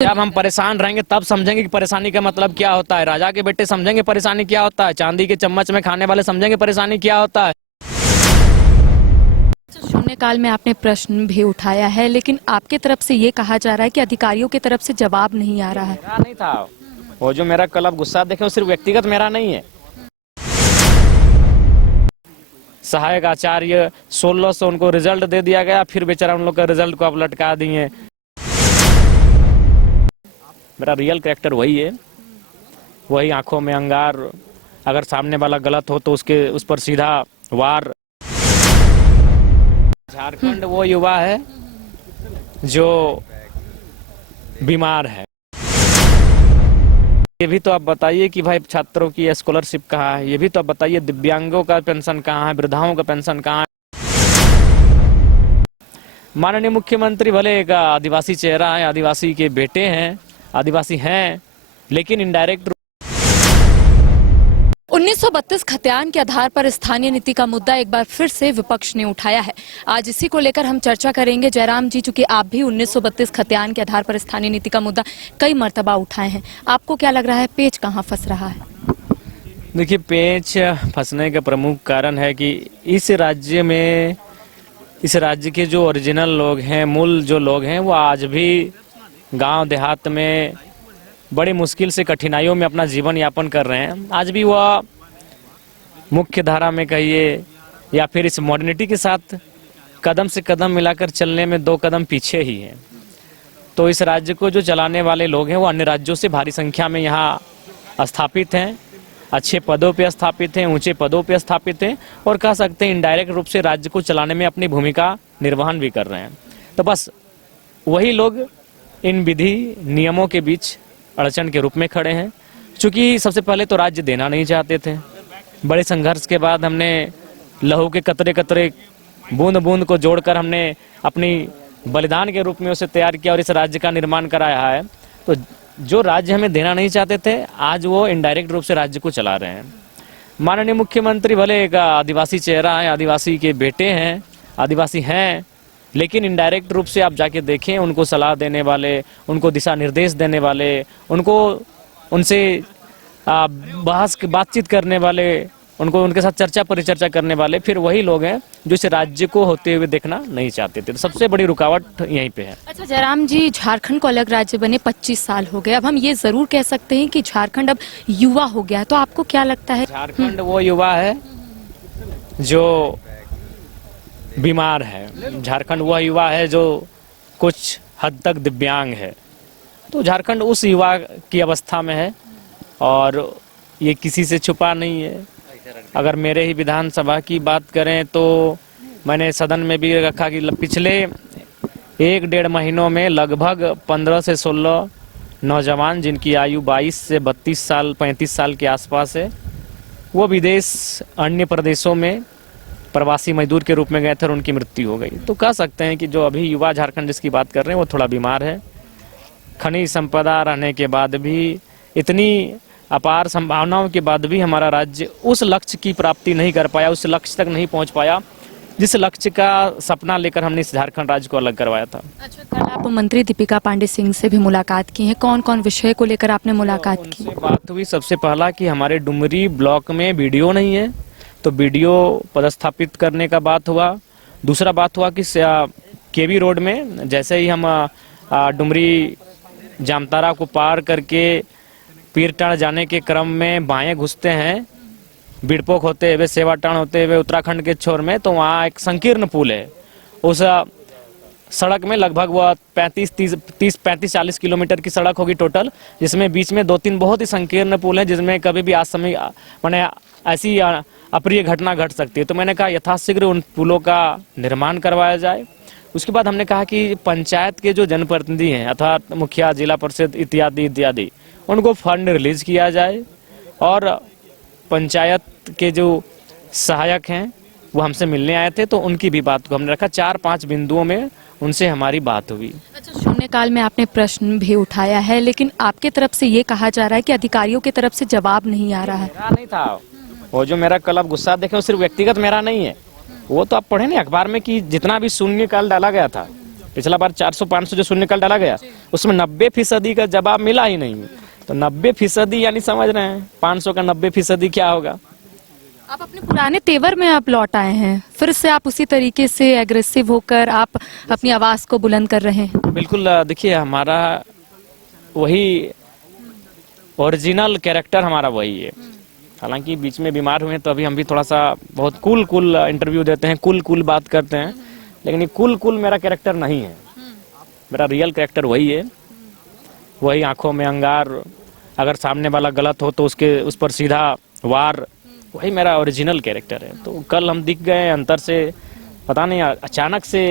जब हम परेशान रहेंगे तब समझेंगे कि परेशानी का मतलब क्या होता है। राजा के बेटे समझेंगे परेशानी क्या होता है, चांदी के चम्मच में खाने वाले समझेंगे परेशानी क्या होता है। शून्यकाल में आपने प्रश्न भी उठाया है, लेकिन आपके तरफ से ये कहा जा रहा है कि अधिकारियों की तरफ से जवाब नहीं आ रहा है। मेरा नहीं था वो, जो मेरा कल आप गुस्सा देखे वो सिर्फ व्यक्तिगत मेरा नहीं है। सहायक आचार्य 1600 उनको रिजल्ट दे दिया गया, फिर बेचारा उन लोग का रिजल्ट को आप लटका दिए। मेरा रियल कैरेक्टर वही है, वही आंखों में अंगार। अगर सामने वाला गलत हो तो उस पर सीधा वार। झारखंड वो युवा है जो बीमार है। ये भी तो आप बताइए कि भाई छात्रों की स्कॉलरशिप कहाँ है, ये भी तो आप बताइए दिव्यांगों का पेंशन कहाँ है, वृद्धाओं का पेंशन कहाँ है। माननीय मुख्यमंत्री भले एक आदिवासी चेहरा है, आदिवासी के बेटे हैं, आदिवासी हैं, लेकिन इनडायरेक्ट 1932 खतियान के आधार पर स्थानीय नीति का मुद्दा एक बार फिर से विपक्ष ने उठाया है। आज इसी को लेकर हम चर्चा करेंगे। जयराम जी, चूंकि आप भी 1932 खतियान के आधार पर स्थानीय नीति का मुद्दा कई मर्तबा उठाए हैं, आपको क्या लग रहा है पेच कहां फंस रहा है? देखिए, पेच फंसने का प्रमुख कारण है कि इस राज्य में, इस राज्य के जो ओरिजिनल लोग हैं, मूल जो लोग हैं, वो आज भी गांव देहात में बड़ी मुश्किल से, कठिनाइयों में अपना जीवन यापन कर रहे हैं। आज भी वह मुख्य धारा में कहिए या फिर इस मॉडर्निटी के साथ कदम से कदम मिलाकर चलने में 2 कदम पीछे ही हैं। तो इस राज्य को जो चलाने वाले लोग हैं वो अन्य राज्यों से भारी संख्या में यहाँ स्थापित हैं, अच्छे पदों पे स्थापित हैं, ऊंचे पदों पे स्थापित हैं, और कह सकते हैं इनडायरेक्ट रूप से राज्य को चलाने में अपनी भूमिका निर्वहन भी कर रहे हैं। तो बस वही लोग इन विधि नियमों के बीच अड़चन के रूप में खड़े हैं। क्योंकि सबसे पहले तो राज्य देना नहीं चाहते थे। बड़े संघर्ष के बाद हमने लहू के कतरे कतरे, बूंद बूंद को जोड़कर हमने अपनी बलिदान के रूप में उसे तैयार किया और इस राज्य का निर्माण कराया है। तो जो राज्य हमें देना नहीं चाहते थे, आज वो इनडायरेक्ट रूप से राज्य को चला रहे हैं। माननीय मुख्यमंत्री भले एक आदिवासी चेहरा है, आदिवासी के बेटे हैं, आदिवासी हैं, लेकिन इनडायरेक्ट रूप से आप जाके देखें, उनको सलाह देने वाले, उनको दिशा निर्देश देने वाले, उनसे बातचीत करने वाले, उनके साथ चर्चा परिचर्चा करने वाले फिर वही लोग हैं जो इस राज्य को होते हुए देखना नहीं चाहते थे। तो सबसे बड़ी रुकावट यहीं पे है। अच्छा जयराम जी, झारखंड को अलग राज्य बने 25 साल हो गए। अब हम ये जरूर कह सकते हैं कि झारखंड अब युवा हो गया है, तो आपको क्या लगता है? झारखंड वो युवा है जो बीमार है। झारखंड वह युवा है जो कुछ हद तक दिव्यांग है। तो झारखंड उस युवा की अवस्था में है और ये किसी से छुपा नहीं है। अगर मेरे ही विधानसभा की बात करें तो मैंने सदन में भी रखा कि पिछले 1-1.5 महीनों में लगभग 15 से 16 नौजवान जिनकी आयु 22 से 32 साल 35 साल के आसपास है, वो विदेश अन्य प्रदेशों में प्रवासी मजदूर के रूप में गए थे और उनकी मृत्यु हो गई। तो कह सकते हैं कि जो अभी युवा झारखंड जिसकी बात कर रहे हैं वो थोड़ा बीमार है। खनिज संपदा रहने के बाद भी, इतनी अपार संभावनाओं के बाद भी हमारा राज्य उस लक्ष्य की प्राप्ति नहीं कर पाया, उस लक्ष्य तक नहीं पहुंच पाया जिस लक्ष्य का सपना लेकर हमने इस झारखंड राज्य को अलग करवाया था। अच्छा, कल आप मंत्री दीपिका पांडे सिंह से भी मुलाकात की है। कौन कौन विषय को लेकर आपने मुलाकात की? बात हुई सबसे पहला कि हमारे डुमरी ब्लॉक में बीडीओ नहीं है, तो बीडीओ पदस्थापित करने का बात हुआ। दूसरा बात हुआ कि केवी रोड में जैसे ही हम डुमरी जामतारा को पार करके पीरटाण जाने के क्रम में बाएं घुसते हैं, बिड़पोक होते हुए, सेवाटाण होते हुए उत्तराखंड के छोर में, तो वहाँ एक संकीर्ण पुल है। उस सड़क में लगभग वह 35-40 किलोमीटर की सड़क होगी टोटल, जिसमें बीच में 2-3 बहुत ही संकीर्ण पुल है, जिसमें कभी भी आज समय मैंने ऐसी अप्रिय घटना घट सकती है। तो मैंने कहा यथाशीघ्र उन पुलों का निर्माण करवाया जाए। उसके बाद हमने कहा कि पंचायत के जो जनप्रतिनिधि हैं अर्थात मुखिया, जिला परिषद इत्यादि, उनको फंड रिलीज किया जाए और पंचायत के जो सहायक हैं वो हमसे मिलने आए थे, तो उनकी भी बात को हमने रखा। 4-5 बिंदुओं में उनसे हमारी बात हुई। अच्छा, शून्यकाल में आपने प्रश्न भी उठाया है, लेकिन आपके तरफ से ये कहा जा रहा है कि अधिकारियों की तरफ से जवाब नहीं आ रहा है। मेरा नहीं था वो, जो मेरा कल आप गुस्सा देखे वो सिर्फ व्यक्तिगत मेरा नहीं है। वो तो आप पढ़े ना अखबार में कि जितना भी शून्यकाल डाला गया था पिछला बार 400-500 जो शून्य निकाल डाला गया उसमें 90% का जवाब मिला ही नहीं। तो 90% यानी समझ रहे हैं 500 का 90% क्या होगा। आप अपने पुराने तेवर में आप लौट आए हैं, फिर से आप उसी तरीके से एग्रेसिव होकर आप अपनी आवाज को बुलंद कर रहे हैं। बिल्कुल, देखिए हमारा वही ओरिजिनल कैरेक्टर हमारा वही है। हालांकि बीच में बीमार हुए तो अभी हम भी थोड़ा सा बहुत कूल इंटरव्यू देते हैं, कूल बात करते हैं, लेकिन ये कूल मेरा कैरेक्टर नहीं है। मेरा रियल कैरेक्टर वही है, वही आंखों में अंगार, अगर सामने वाला गलत हो तो उस पर सीधा वार, वही मेरा ओरिजिनल कैरेक्टर है। तो कल हम दिख गए अंतर से, पता नहीं अचानक से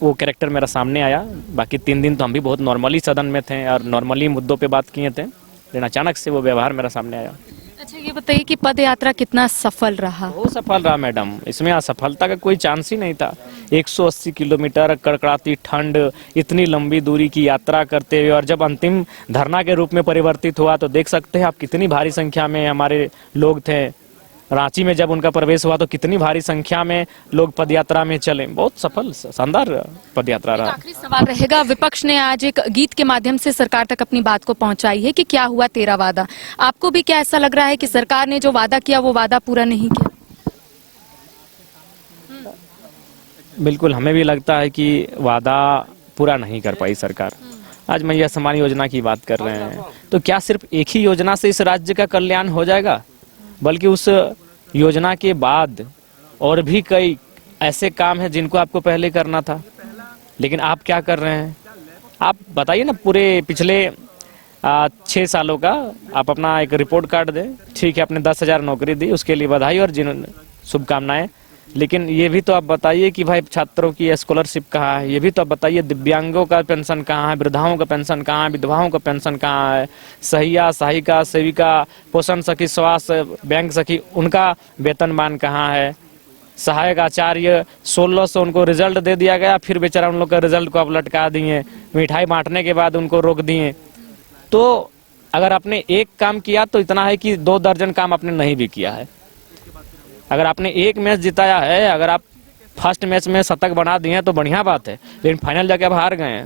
वो कैरेक्टर मेरा सामने आया। बाकी 3 दिन तो हम भी बहुत नॉर्मली सदन में थे और नॉर्मली मुद्दों पे बात किए थे, लेकिन अचानक से वो व्यवहार मेरा सामने आया। अच्छा, ये बताइए कि पद यात्रा कितना सफल रहा? बहुत सफल रहा मैडम, इसमें असफलता का कोई चांस ही नहीं था। 180 किलोमीटर कड़कड़ाती ठंड, इतनी लंबी दूरी की यात्रा करते हुए, और जब अंतिम धरना के रूप में परिवर्तित हुआ तो देख सकते हैं आप कितनी भारी संख्या में हमारे लोग थे। रांची में जब उनका प्रवेश हुआ तो कितनी भारी संख्या में लोग पदयात्रा में चले। बहुत सफल शानदार पदयात्रा रहा। आखिरी सवाल रहेगा, विपक्ष ने आज एक गीत के माध्यम से सरकार तक अपनी बात को पहुंचाई है कि क्या हुआ तेरा वादा। आपको भी क्या ऐसा लग रहा है कि सरकार ने जो वादा किया वो वादा पूरा नहीं किया? बिल्कुल, हमें भी लगता है कि वादा पूरा नहीं कर पाई सरकार। आज मैया सम्मान योजना की बात कर रहे हैं, तो क्या सिर्फ एक ही योजना से इस राज्य का कल्याण हो जाएगा? बल्कि उस योजना के बाद और भी कई ऐसे काम हैं जिनको आपको पहले करना था, लेकिन आप क्या कर रहे हैं? आप बताइए ना, पूरे पिछले 6 सालों का आप अपना एक रिपोर्ट कार्ड दें। ठीक है, आपने 10,000 नौकरी दी, उसके लिए बधाई और शुभकामनाएं, लेकिन ये भी तो आप बताइए कि भाई छात्रों की स्कॉलरशिप कहाँ है? ये भी तो आप बताइए, दिव्यांगों का पेंशन कहाँ है? वृद्धाओं का पेंशन कहाँ है? विधवाओं का पेंशन कहाँ है? सहिया, सहायिका, सेविका, पोषण सखी, स्वास्थ्य बैंक सखी, उनका वेतनमान कहाँ है? सहायक आचार्य 1600 उनको रिजल्ट दे दिया गया, फिर बेचारा उन लोग का रिजल्ट को आप लटका दिए, मिठाई बांटने के बाद उनको रोक दिए। तो अगर आपने एक काम किया तो इतना है कि 2 दर्जन काम आपने नहीं भी किया है। अगर आपने एक मैच जिताया है, अगर आप फर्स्ट मैच में शतक बना दिए हैं तो बढ़िया बात है, लेकिन फाइनल जाके आप हार गए हैं।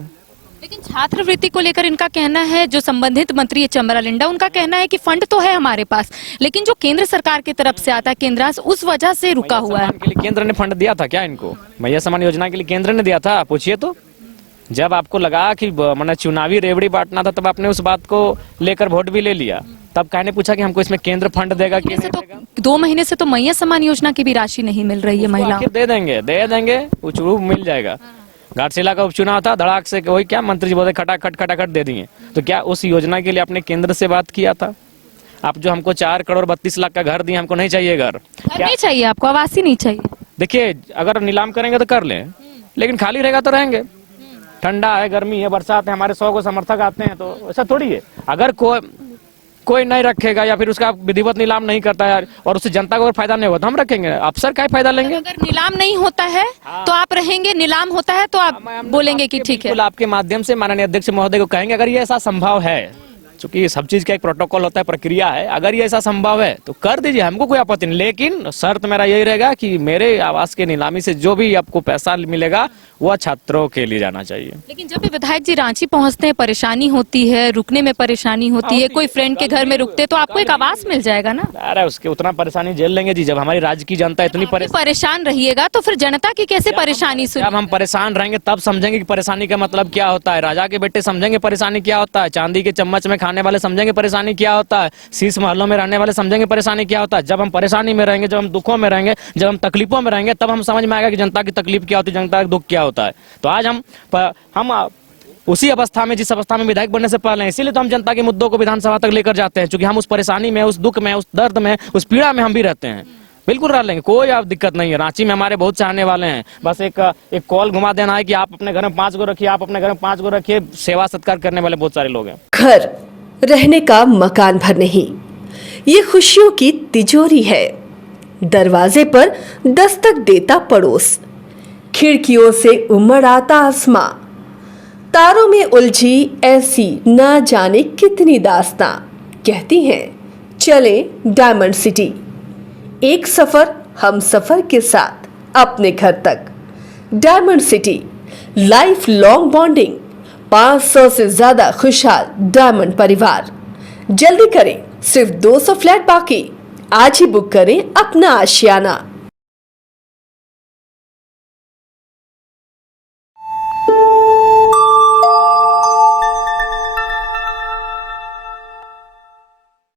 लेकिन छात्रवृत्ति को लेकर इनका कहना है, जो संबंधित मंत्री है चंबरा लिंडा, उनका कहना है कि फंड तो है हमारे पास, लेकिन जो केंद्र सरकार की तरफ से आता है केंद्रांश, उस वजह से रुका हुआ है। के लिए केंद्र ने फंड दिया था क्या इनको? मैया सम्मान योजना के लिए केंद्र ने दिया था? पूछिए तो। जब आपको लगा कि मैंने चुनावी रेवड़ी बांटना था तब आपने उस बात को लेकर वोट भी ले लिया, तब कहने पूछा कि हमको इसमें केंद्र फंड देगा कि नहीं देगा? 2 महीने से तो मैया सम्मान योजना की भी राशि नहीं मिल रही है महिलाओं को। दे देंगे वो मिल जाएगा। घाटशिला का उपचुनाव था, धड़ाक से वही क्या मंत्री जी बोले खटाखट दे दिए। तो क्या उस योजना के लिए आपने केंद्र से बात किया था? आप जो हमको 4 करोड़ 32 लाख का घर दिए, हमको नहीं चाहिए घर। नहीं चाहिए आपको, आवास ही नहीं चाहिए। देखिए, अगर नीलाम करेंगे तो कर लें, लेकिन खाली रहेगा तो रहेंगे। ठंडा है, गर्मी है, बरसात है, हमारे 100 को समर्थक आते हैं, तो ऐसा थोड़ी है। अगर कोई नहीं रखेगा या फिर उसका विधिवत नीलाम नहीं करता है और उससे जनता को अगर फायदा नहीं होगा तो हम रखेंगे। अफसर क्या फायदा लेंगे? अगर नीलाम नहीं होता है तो आप रहेंगे, नीलाम होता है तो आप बोलेंगे कि ठीक है। आपके माध्यम से माननीय अध्यक्ष महोदय को कहेंगे, अगर ये ऐसा संभव है, क्योंकि सब चीज का एक प्रोटोकॉल होता है, प्रक्रिया है, अगर ये ऐसा संभव है तो कर दीजिए, हमको कोई आपत्ति नहीं। लेकिन शर्त मेरा यही रहेगा कि मेरे आवास के नीलामी से जो भी आपको पैसा मिलेगा वह छात्रों के लिए जाना चाहिए। लेकिन जब भी विधायक जी रांची पहुंचते हैं, परेशानी होती है, रुकने में परेशानी होती है, कोई फ्रेंड के घर में रुकते तो आपको एक आवास मिल जाएगा ना? अरे उसके उतना परेशानी झेल लेंगे जी। जब हमारी राज्य की जनता इतनी परेशान रहिएगा तो फिर जनता की कैसे परेशानी सुनिए? जब हम परेशान रहेंगे तब समझेंगे कि परेशानी का मतलब क्या होता है। राजा के बेटे समझेंगे परेशानी क्या होता है, चांदी के चम्मच में खाने वाले समझेंगे परेशानी क्या होता है, शीश महलों में रहने वाले समझेंगे परेशानी क्या होता है। जब हम परेशानी में रहेंगे, जब हम दुखों में रहेंगे, जब हम तकलीफों में रहेंगे, तब हम समझ में आएगा कि जनता की तकलीफ क्या होती है, जनता का दुख क्या होता है। तो आज हम उसी अवस्था में, जिस अवस्था में विधायक बनने से पहले, इसीलिए तो हम जनता के मुद्दों को विधानसभा तक लेकर जाते हैं, क्योंकि हम उस परेशानी में, उस दुख में, उस दर्द में, उस पीड़ा में हम भी रहते हैं। बिल्कुल रह लेंगे, कोई आप दिक्कत नहीं है। रांची में हमारे बहुत चाहने वाले हैं, बस एक कॉल घुमा देना है कि आप अपने घर में 5 गो रखिए, आप अपने घर में 5 गो रखिए। सेवा सत्कार करने वाले बहुत सारे लोग हैं। घर रहने का मकान भर नहीं, ये खुशियों की तिजोरी है। दरवाजे पर दस्तक देता पड़ोस, खिड़कियों से उमड़ आता आसमां, तारों में उलझी ऐसी ना जाने कितनी दास्तां। कहती हैं चले डायमंड सिटी, एक सफर हम सफर के साथ अपने घर तक। Diamond city life long bonding, 500 से ज्यादा खुशहाल डायमंड परिवार। जल्दी करें, सिर्फ 200 फ्लैट बाकी। आज ही बुक करें अपना आशियाना।